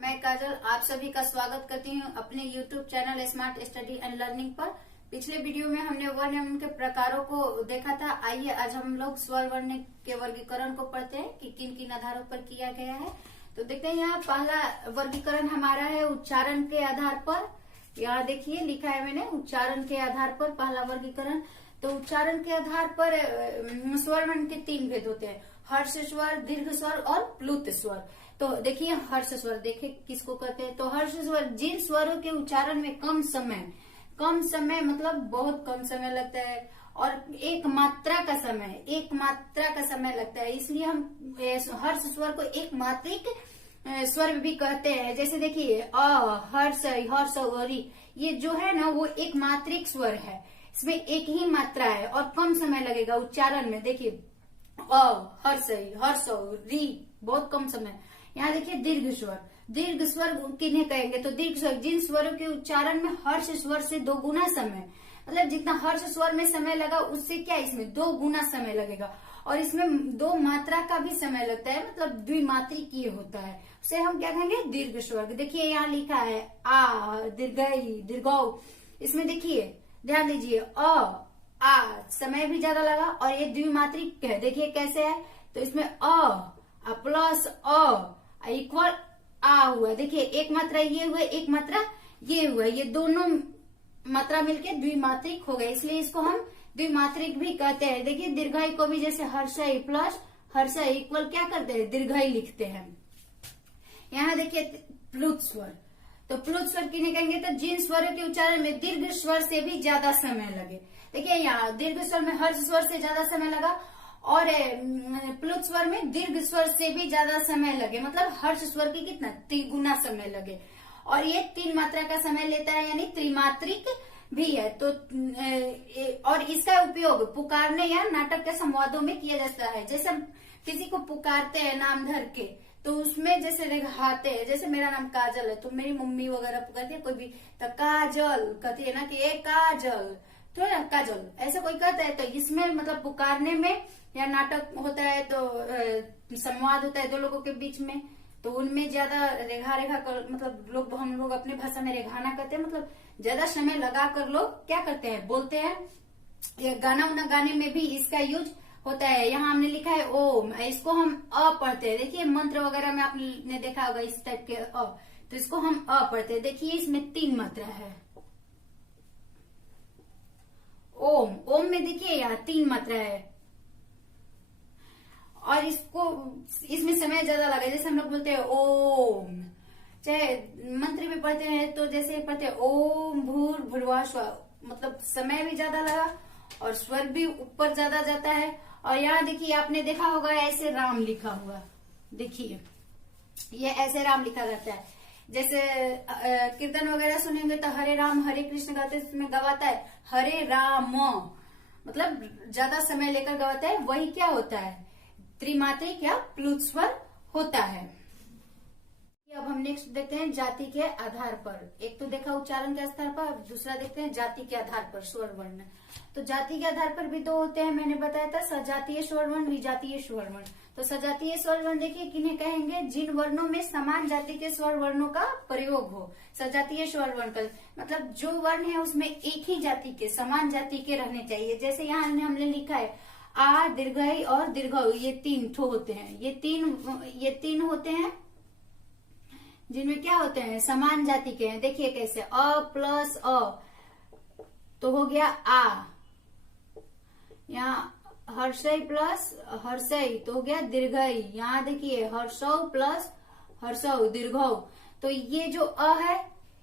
मैं काजल आप सभी का स्वागत करती हूँ अपने YouTube channel smart study and learning पर। पिछले वीडियो में हमने वर्ण एवं के प्रकारों को देखा था। आइए आज हम लोग स्वर वर्ण के वर्गीकरण को पढ़ते हैं कि किन किन आधारों पर किया गया है। तो देखते हैं यहाँ पहला वर्गीकरण हमारा है उच्चारण के आधार पर। यहाँ देखिए लिखा है मैंने उच्चारण के आधार पर पहला वर्गीकरण। तो उच्चारण के आधार पर स्वर वर्ण के तीन भेद होते हैं, हर्ष स्वर, दीर्घ स्वर और प्लुत स्वर। तो देखिए हर्ष स्वर देखिए किसको कहते हैं। तो हर्ष स्वर जिन स्वरों के उच्चारण में कम समय मतलब बहुत कम समय लगता है और एक मात्रा का समय लगता है, इसलिए हम हर्ष स्वर को एक मात्रिक स्वर भी कहते हैं। जैसे देखिए हर्ष, हर्ष और ये जो है ना वो एक मात्रिक स्वर है, इसमें एक ही मात्रा है और कम समय लगेगा उच्चारण में। देखिए हर्ष, हर्ष, री बहुत कम समय। यहाँ देखिए दीर्घ स्वर किन्हें कहेंगे। तो दीर्घ स्वर जिन स्वरों के उच्चारण में हर्ष स्वर से 2 गुना समय, मतलब जितना हर्ष स्वर में समय लगा उससे क्या इसमें 2 गुना समय लगेगा और इसमें 2 मात्रा का भी समय लगता है, मतलब द्विमात्रिक ये होता है, उसे हम क्या कहेंगे दीर्घ स्वर। देखिए यहाँ लिखा है आ, दीर्घई, दीर्घौ। इसमें देखिए ध्यान दीजिए आ समय भी ज्यादा लगा और ये द्विमात्रिक है। देखिए कैसे है, तो इसमें अ प्लस अ इक्वल आ हुआ। देखिए एक मात्रा ये हुआ, एक मात्रा ये हुआ, ये दोनों मात्रा मिलके द्विमात्रिक हो गए, इसलिए इसको हम द्विमात्रिक भी कहते हैं। देखिए दीर्घई को भी जैसे हर्षई प्लस हर्षई इक्वल क्या करते हैं दीर्घई लिखते हैं। यहाँ देखिए प्लुत स्वर। तो प्लुत स्वर किन्हें कहेंगे, तो जिन स्वरों के उच्चारण में दीर्घ स्वर से भी ज्यादा समय लगे। देखिए यहाँ दीर्घ स्वर में हर्ष स्वर से ज्यादा समय लगा और प्लुत स्वर में दीर्घ स्वर से भी ज्यादा समय लगे, मतलब हर्ष स्वर की कितना 3 गुना समय लगे और ये 3 मात्रा का समय लेता है, यानी त्रिमात्रिक भी है। तो और इसका उपयोग पुकारने या नाटक के संवादों में किया जाता है। जैसे हम किसी को पुकारते हैं नाम धर के, तो उसमें जैसे रिघाते हैं, जैसे मेरा नाम काजल है तो मेरी मम्मी वगैरह पुकारती है, कोई भी तो काजल कहती है ना कि ए काजल, तो काजल ऐसा कोई कहता है। तो इसमें मतलब पुकारने में या नाटक होता है तो संवाद होता है 2 लोगों के बीच में, तो उनमें ज्यादा रेखा कर मतलब हम लोग अपने भाषा में रेखाना करते हैं, मतलब ज्यादा समय लगा कर लोग क्या करते हैं बोलते हैं। ये गाना उना गाने में भी इसका यूज होता है। यहाँ हमने लिखा है ओम, इसको हम अ पढ़ते हैं। देखिए मंत्र वगैरह में आपने देखा होगा इस टाइप के अ, तो इसको हम अ पढ़ते हैं। देखिए इसमें 3 मात्रा है। ओम में देखिए यहाँ 3 मात्रा है और इसमें समय ज्यादा लगा। जैसे हम लोग बोलते हैं ओम, चाहे मंत्र भी पढ़ते हैं तो जैसे पढ़ते हैं ओम भूर भुर्वा स्व, मतलब समय भी ज्यादा लगा और स्वर भी ऊपर ज्यादा जाता है। और यहाँ देखिए आपने देखा होगा ऐसे राम लिखा हुआ, देखिए ये ऐसे राम लिखा जाता है। जैसे कीर्तन वगैरह सुनेंगे तो हरे राम हरे कृष्ण गाते इसमें गवाता है हरे राम, मतलब ज्यादा समय लेकर गवाता है, वही क्या होता है त्रिमात्रिक या प्लुत स्वर होता है। अब हम नेक्स्ट देखते हैं जाति के आधार पर। एक तो देखा उच्चारण के आधार पर, दूसरा देखते हैं जाति के आधार पर स्वर वर्ण। तो जाति के आधार पर भी 2 होते हैं, मैंने बताया था सजातीय स्वर वर्ण, विजातीय स्वर वर्ण। तो सजातीय स्वर वर्ण देखिए किन्हें कहेंगे, जिन वर्णों में समान जाति के स्वर वर्णों का प्रयोग हो। सजातीय स्वर वर्ण का मतलब जो वर्ण है उसमें एक ही जाति के समान जाति के रहने चाहिए। जैसे यहाँ हमने लिखा है आ, दीर्घई और दीर्घऊ, ये 3 ठो होते हैं। ये तीन होते हैं जिनमें क्या होते हैं समान जाति के हैं। देखिए कैसे अ प्लस अ तो हो गया आ, यहाँ हर्षई प्लस हर्षई तो हो गया दीर्घई। यहाँ देखिए हर्षौ प्लस हर्षौ दीर्घौ। तो ये जो अ है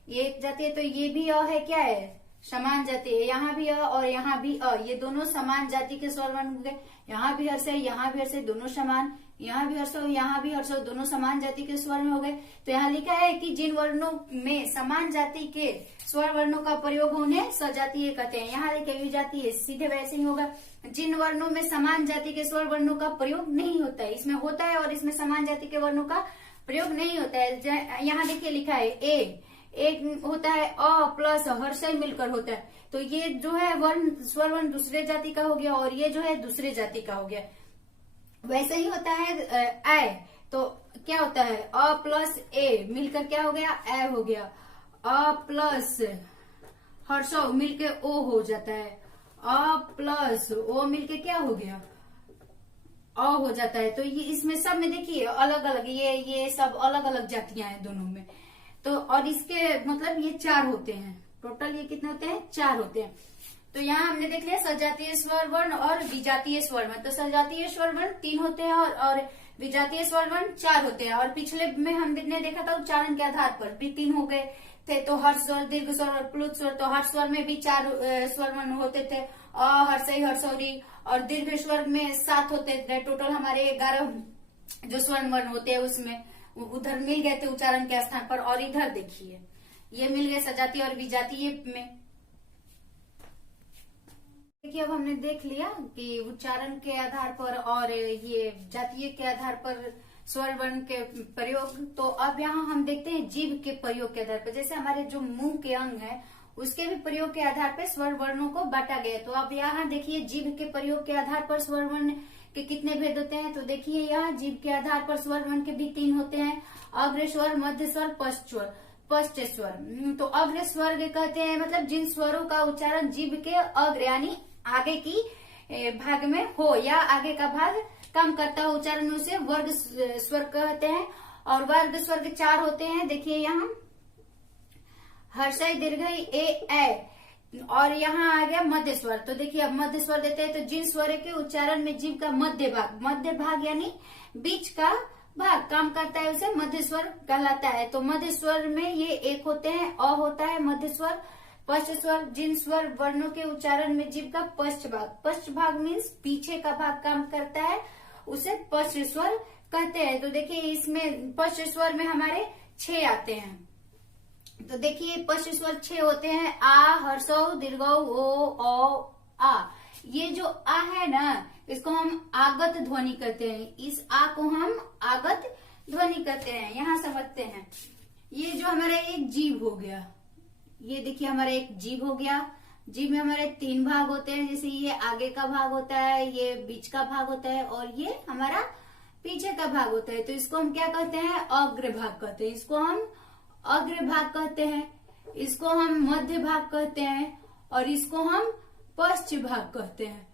ये एक जाति है, तो ये भी अ है, क्या है समान जाति है। यहाँ भी अ और यहाँ भी अ, ये दोनों समान जाति के स्वर वर्ण हो गए। यहाँ भी हर्षई, यहाँ भी हर्षई, दोनों समान। यहाँ भी हर्षो, यहाँ भी हर्षो, दोनों समान जाति के स्वर में हो गए। तो यहाँ लिखा है कि जिन वर्णों में समान जाति के स्वर वर्णों का प्रयोग होने सजातीय कहते हैं। यहाँ लिखे विजातीय, सीधे वैसे ही होगा। जिन वर्णों में समान जाति के स्वर वर्णों का प्रयोग नहीं होता है, इसमें होता है और इसमें समान जाति के वर्णों का प्रयोग नहीं होता है। यहाँ देखिए लिखा है एक होता है अ प्लस हर्षई मिलकर होता है, तो ये जो है वर्ण स्वर वर्ण दूसरे जाति का हो गया और ये जो है दूसरे जाति का हो गया। वैसे ही होता है तो क्या होता है, अ प्लस ए मिलकर क्या हो गया, ए हो गया। अ प्लस हर्षव मिलके ओ हो जाता है। अ प्लस ओ मिलके क्या हो गया, अ हो जाता है। तो ये इसमें सब में देखिए अलग अलग, ये सब अलग अलग जातियां हैं दोनों में। तो और इसके मतलब ये 4 होते हैं टोटल। ये कितने होते हैं, 4 होते हैं। तो यहाँ हमने देख लिया सजातीय स्वर वर्ण और विजातीय स्वर वर्ण। तो सजातीय स्वर वर्ण 3 होते हैं और विजातीय स्वर वर्ण 4 होते हैं। और पिछले में हमने देखा था उच्चारण के आधार पर भी 3 हो गए थे। तो हर्ष स्वर, दीर्घ स्वर और प्लुत स्वर। तो हर्ष स्वर में भी 4 स्वर वर्ण होते थे, अ, हर्षई, हर्षौरी। और दीर्घ स्वर में 7 होते थे। टोटल हमारे 11 जो स्वर्ण वर्ण होते हैं उसमें उधर मिल गए थे उच्चारण के स्थान पर। और इधर देखिए ये मिल गए सजातीय और विजातीय में। देखिए अब हमने देख लिया कि उच्चारण के आधार पर और ये जातीय के आधार पर स्वर वर्ण के प्रयोग। तो अब यहाँ हम देखते हैं जीभ के प्रयोग के आधार पर। जैसे हमारे जो मुंह के अंग है उसके भी प्रयोग के आधार पर स्वर वर्णों को बांटा गया। तो अब यहाँ देखिए जीभ के प्रयोग के आधार पर स्वर वर्ण के कितने भेद होते हैं। तो देखिए यहाँ जीभ के आधार पर स्वर वर्ण के भी 3 होते हैं, अग्र स्वर, मध्य स्वर, पश्च स्वर। तो अग्र स्वर कहते हैं मतलब जिन स्वरों का उच्चारण जीभ के अग्र यानी आगे की भाग में हो या आगे का भाग कम करता हो उच्चारण में, उसे वर्ग स्वर कहते हैं। और वर्ग स्वर के 4 होते हैं। देखिए यहाँ हर्षई, दीर्घई, ए। और यहाँ आ गया मध्य स्वर। तो देखिए अब मध्य स्वर देते हैं। तो जिन स्वर के उच्चारण में जीभ का मध्य भाग यानी बीच का भाग काम करता है उसे मध्य स्वर कहलाता है। तो मध्य स्वर में ये एक होते हैं, अ होता है मध्य स्वर। पश्च स्वर, जिन स्वर वर्णों के उच्चारण में जीभ का पश्च भाग मीन्स पीछे का भाग काम करता है उसे पश्च स्वर कहते हैं। तो देखिए इसमें पश्च स्वर में हमारे 6 आते हैं। तो देखिए पश्च स्वर 6 होते हैं, आ, हर्षौ, दीर्घौ, ओ, औ, आ। ये जो आ है ना इसको हम आगत ध्वनि कहते हैं। इस आ को हम आगत ध्वनि कहते हैं। यहाँ समझते हैं ये जो हमारा एक जीभ हो गया, ये देखिए हमारा एक जीभ हो गया। जीभ में हमारे 3 भाग होते हैं। जैसे ये आगे का भाग होता है, ये बीच का भाग होता है और ये हमारा पीछे का भाग होता है। तो इसको हम क्या कहते हैं, अग्र भाग कहते हैं। इसको हम अग्र भाग कहते हैं, इसको हम मध्य भाग कहते हैं और इसको हम पश्च भाग कहते हैं।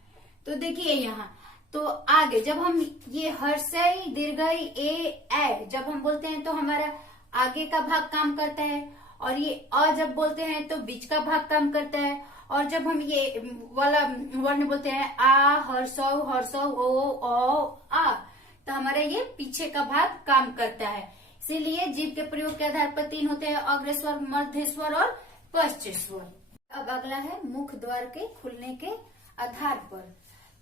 तो देखिए यहाँ तो आगे जब हम ये हर्षई, दीर्घई, ए जब हम बोलते हैं तो हमारा आगे का भाग काम करता है। और ये अ जब बोलते हैं तो बीच का भाग काम करता है। और जब हम ये वाला वर्ण बोलते हैं आ, हर्षौ, ओ, आ, तो हमारा ये पीछे का भाग काम करता है। इसीलिए जीभ के प्रयोग के आधार पर 3 होते हैं, अग्र स्वर, मध्य स्वर और पश्च स्वर। अब अगला है मुख द्वार के खुलने के आधार पर।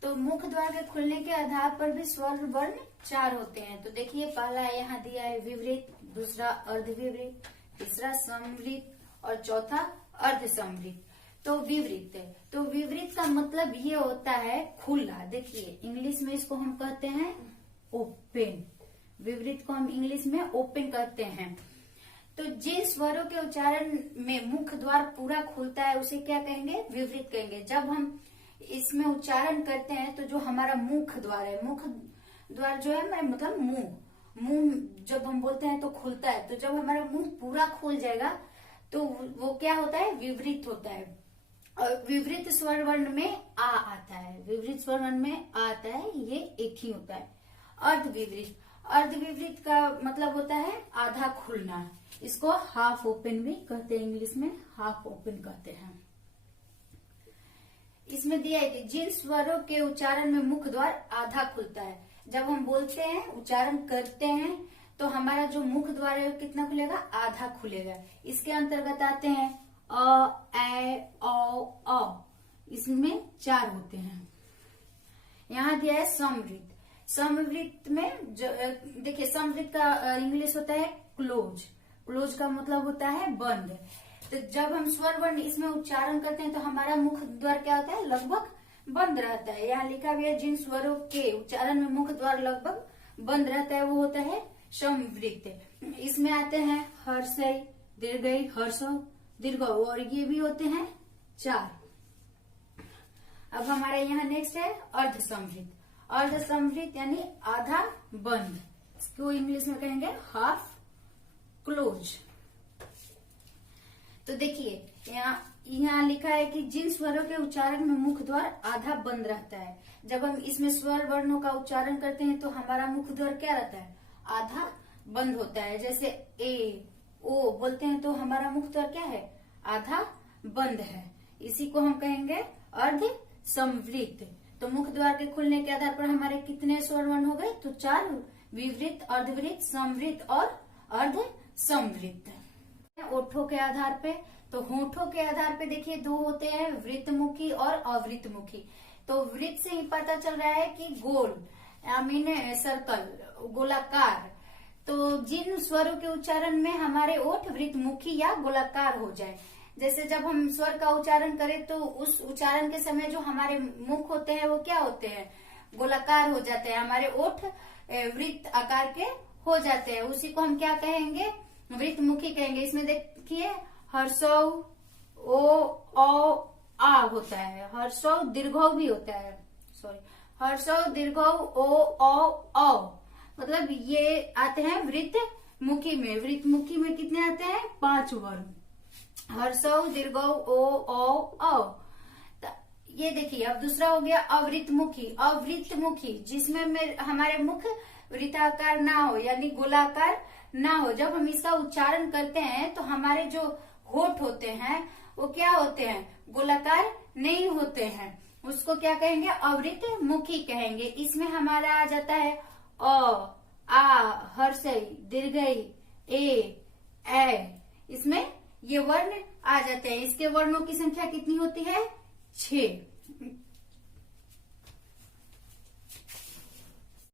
तो मुख द्वार के खुलने के आधार पर भी स्वर वर्ण 4 होते हैं। तो देखिए पहला यहाँ दिया है विवृत, दूसरा अर्धविवृत, तीसरा समवृत और चौथा अर्धसमवृत। तो विवृत है, तो विवृत का मतलब ये होता है खुला। देखिए इंग्लिश में इसको हम कहते हैं ओपन। विवृत को हम इंग्लिश में ओपन कहते हैं। तो जिन स्वरों के उच्चारण में मुख द्वार पूरा खुलता है उसे क्या कहेंगे, विवृत कहेंगे। जब हम इसमें उच्चारण करते हैं तो जो हमारा मुख द्वार है, मुख द्वार जो है मतलब मुंह जब हम बोलते हैं तो खुलता है। तो जब हमारा मुंह पूरा खुल जाएगा तो वो क्या होता है, विवृत होता है। और विवृत स्वर वर्ण में आ आता है, विवृत स्वर वर्ण में आ आता है, ये एक ही होता है। अर्धविवृत, अर्धविवृत का मतलब होता है आधा खुलना। इसको हाफ ओपन भी कहते हैं, इंग्लिश में हाफ ओपन कहते हैं। इसमें दिया है जिन स्वरों के उच्चारण में मुख द्वार आधा खुलता है। जब हम बोलते हैं, उच्चारण करते हैं तो हमारा जो मुख द्वार है कितना खुलेगा, आधा खुलेगा। इसके अंतर्गत आते हैं अ, ए, औ, इसमें 4 होते हैं। यहाँ दिया है समवृत। समवृत में देखिए समवृत का इंग्लिश होता है क्लोज। क्लोज का मतलब होता है बंद। तो जब हम स्वर वर्ण इसमें उच्चारण करते हैं तो हमारा मुख द्वार क्या होता है, लगभग बंद रहता है। यहाँ लिखा भी है जिन स्वरों के उच्चारण में मुख द्वार लगभग बंद रहता है वो होता है समवृत। इसमें आते हैं हर्षई, दीर्घई, हर्षौ, दीर्घौ और ये भी होते हैं 4। अब हमारे यहाँ नेक्स्ट है अर्धसमवृत। अर्धसमवृत यानी आधा बंद। तो इंग्लिश में कहेंगे हाफ क्लोज। तो देखिए यहाँ लिखा है कि जिन स्वरों के उच्चारण में मुख द्वार आधा बंद रहता है, जब हम इसमें स्वर वर्णों का उच्चारण करते हैं तो हमारा मुख द्वार क्या रहता है, आधा बंद होता है। जैसे ए ओ बोलते हैं तो हमारा मुख द्वार क्या है, आधा बंद है। इसी को हम कहेंगे अर्ध संवृत। तो मुख द्वार के खुलने के आधार पर हमारे कितने स्वर वर्ण हो गए, तो 4, विवृत, अर्धवृत, संवृत और अर्ध संवृत। ओठों के आधार पे, तो होठों के आधार पे देखिए 2 होते हैं, वृत्तमुखी और अवृतमुखी। तो वृत्त से ही पता चल रहा है कि गोल, आई मीन सर्कल, गोलाकार। तो जिन स्वरों के उच्चारण में हमारे ओठ वृत्तमुखी या गोलाकार हो जाए, जैसे जब हम स्वर का उच्चारण करें तो उस उच्चारण के समय जो हमारे मुख होते हैं वो क्या होते हैं, गोलाकार हो जाते हैं, हमारे ओठ वृत्त आकार के हो जाते हैं। उसी को हम क्या कहेंगे, वृत्तमुखी कहेंगे। इसमें देखिए हर्षौ ओ औ आ होता है, हर्षौ दीर्घौ भी होता है, सॉरी, हर्षौ दीर्घौ ओ औ, मतलब ये आते हैं वृत्तमुखी में। वृत्तमुखी में कितने आते हैं, 5 वर्ण, हर्षौ दीर्घौ ओ औ। ये देखिए अब दूसरा हो गया अवृतमुखी। अवृतमुखी जिसमें हमारे मुख वृत्ताकार ना हो यानी गोलाकार ना हो, जब हम इसका उच्चारण करते हैं तो हमारे जो होठ होते हैं वो क्या होते हैं, गोलाकार नहीं होते हैं। उसको क्या कहेंगे, अवृतमुखी कहेंगे। इसमें हमारा आ जाता है अ आ हर्षई दीर्घई ए, इसमें ये वर्ण आ जाते हैं। इसके वर्णों की संख्या कितनी होती है, 6।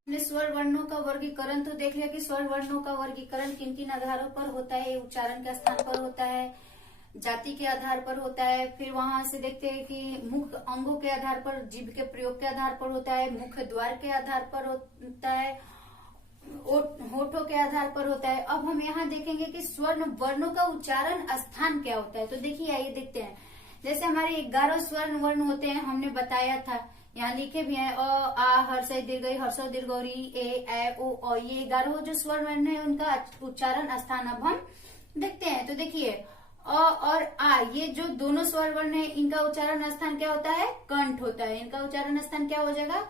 हमने स्वर वर्णों का वर्गीकरण तो देख लिया कि स्वर वर्णों का वर्गीकरण किन किन आधारों पर होता है। उच्चारण के स्थान पर होता है, जाति के आधार पर होता है, फिर वहां से देखते हैं कि मुख अंगों के आधार पर, जीभ के प्रयोग के आधार पर होता है, मुख द्वार के आधार पर होता है, होठों के आधार पर होता है। अब हम यहाँ देखेंगे कि स्वर वर्णों का उच्चारण स्थान क्या होता है। तो देखिए आइए देखते हैं। जैसे हमारे 11 स्वर्ण वर्ण होते हैं, हमने बताया था, यहाँ लिखे भी हैं, अ आ हर्षई दीर्घई हर्षौ दीर्घौ री ए ओ, ये 11 जो स्वर्ण वर्ण है उनका उच्चारण स्थान अब हम देखते हैं। तो देखिए अ और आ, ये जो दोनों स्वर वर्ण है इनका उच्चारण स्थान क्या होता है, कंठ होता है। इनका उच्चारण स्थान क्या हो जाएगा,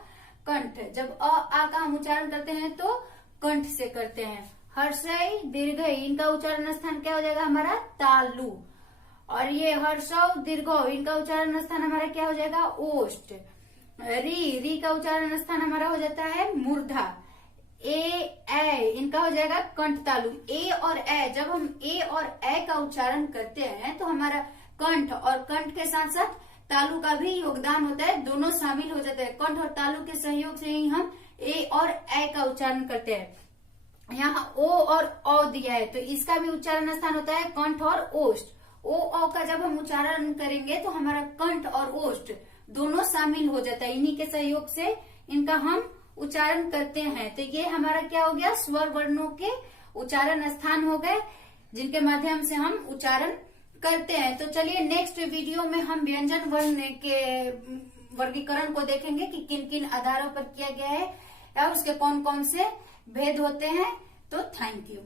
कंठ। जब अ आ का हम उच्चारण करते हैं तो कंठ से करते हैं। हर्षई दीर्घई, इनका उच्चारण स्थान क्या हो जाएगा हमारा, तालु। और ये हर्षौ दीर्घौ, इनका उच्चारण स्थान हमारा क्या हो जाएगा, ओष्ठ। री का उच्चारण स्थान हमारा हो जाता है मूर्धा। ए इनका हो जाएगा कंठ तालु। ए और ए, जब हम ए और ए का उच्चारण करते हैं तो हमारा कंठ और कंठ के साथ साथ तालु का भी योगदान होता है, दोनों शामिल हो जाते हैं। कंठ और तालु के सहयोग से ही हम ए और ए का उच्चारण करते हैं। यहाँ ओ और औ दिया है तो इसका भी उच्चारण स्थान होता है कंठ और ओष्ठ। ओ औ का जब हम उच्चारण करेंगे तो हमारा कंठ और ओष्ठ दोनों शामिल हो जाता है, इन्हीं के सहयोग से इनका हम उच्चारण करते हैं। तो ये हमारा क्या हो गया, स्वर वर्णों के उच्चारण स्थान हो गए जिनके माध्यम से हम उच्चारण करते हैं। तो चलिए नेक्स्ट वीडियो में हम व्यंजन वर्ण के वर्गीकरण को देखेंगे कि किन किन आधारों पर किया गया है या उसके कौन कौन से भेद होते हैं। तो थैंक यू।